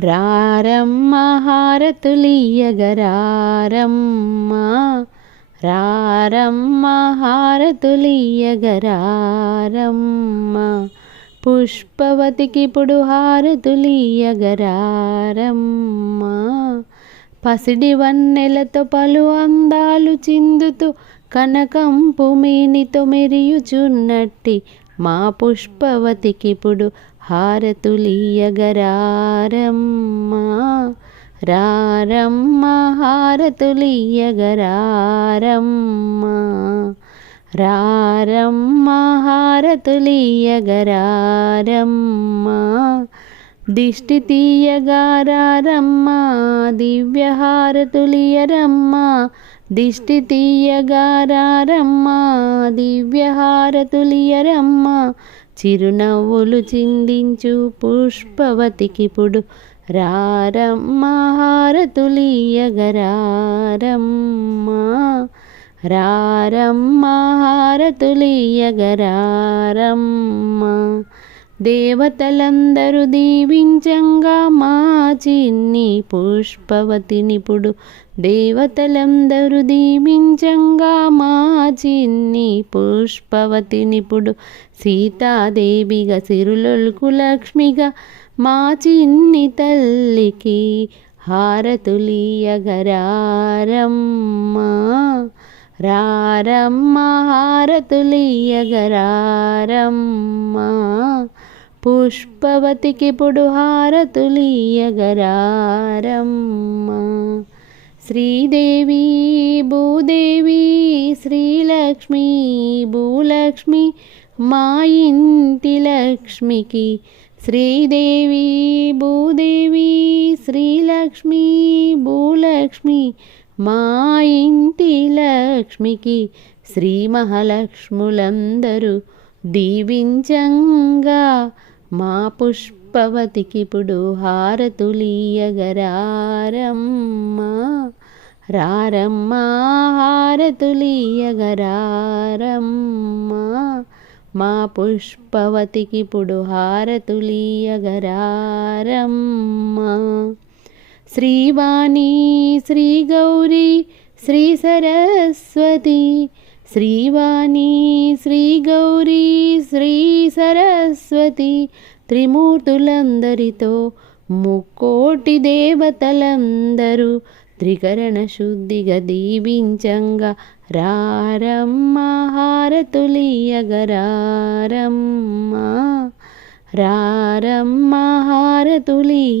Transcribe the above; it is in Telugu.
రారమ్మ హారతులియ్యగరారమ్మ, రారమ్మ హారతులియ్యగరారమ్మ, పుష్పవతికిప్పుడు హారతులియ్యగరారమ్మ. పసిడి వన్నెలతో పలు అందాలు చిందుతూ కనకంపు మేనితో మెరియుచున్నట్టి మా పుష్పవతికిప్పుడు హారతులియ్యగరారమ్మ, రారమ్మ హారతులియ్యగరారమ్మ, రారమ్మ హారతులియ్యగరారమ్మ. దిష్టి తీయగారారమ్మ దివ్య హారతులియరమ్మ, దిష్టి తీయగారారమ్మ దివ్య హారతులియరమ్మ. చిరునవ్వులు చిందించు పుష్పవతికిప్పుడు రారమ్మ హారతులియ్యగరారమ్మ, రారమ్మ హారతులియ్యగరారమ్మ. దేవతలందరూ దీవించంగా మా చిన్ని పుష్పవతినిప్పుడు, దేవతలందరూ దీవించంగా మా చిన్ని పుష్పవతినిప్పుడు, సీతాదేవిగా సిరులొల్కు లక్ష్మిగా మా చిన్ని తల్లికి హారతులియ్యగరారమ్మ, రారమ్మ హారతులియ్యగరారమ్మ, పుష్పవతికిప్పుడు హారతులియ్యగరారమ్మ. శ్రీదేవి భూదేవి శ్రీలక్ష్మి భూలక్ష్మి మా ఇంటి లక్ష్మికి, శ్రీదేవి భూదేవి శ్రీలక్ష్మి భూలక్ష్మి మా ఇంటి లక్ష్మికి, శ్రీ మహాలక్ష్ములందరూ దీవించంగా మా పుష్పవతికిప్పుడు హారతులియ్యగరారమ్మ, రారమ్మ హారతులియ్యగరారమ్మ, మా పుష్పవతికిప్పుడు హారతులియ్యగరారమ్మ. శ్రీవాణి శ్రీ గౌరీ శ్రీ సరస్వతి, శ్రీవాణి శ్రీ గౌరీ శ్రీ సరస్వతి, త్రిమూర్తులందరితో ముక్కోటి దేవతలందరూ త్రికరణ శుద్ధిగా దీవించంగా రారమ్మ హారతులియ్యగరారమ్మ, రారమ్మ హారతులి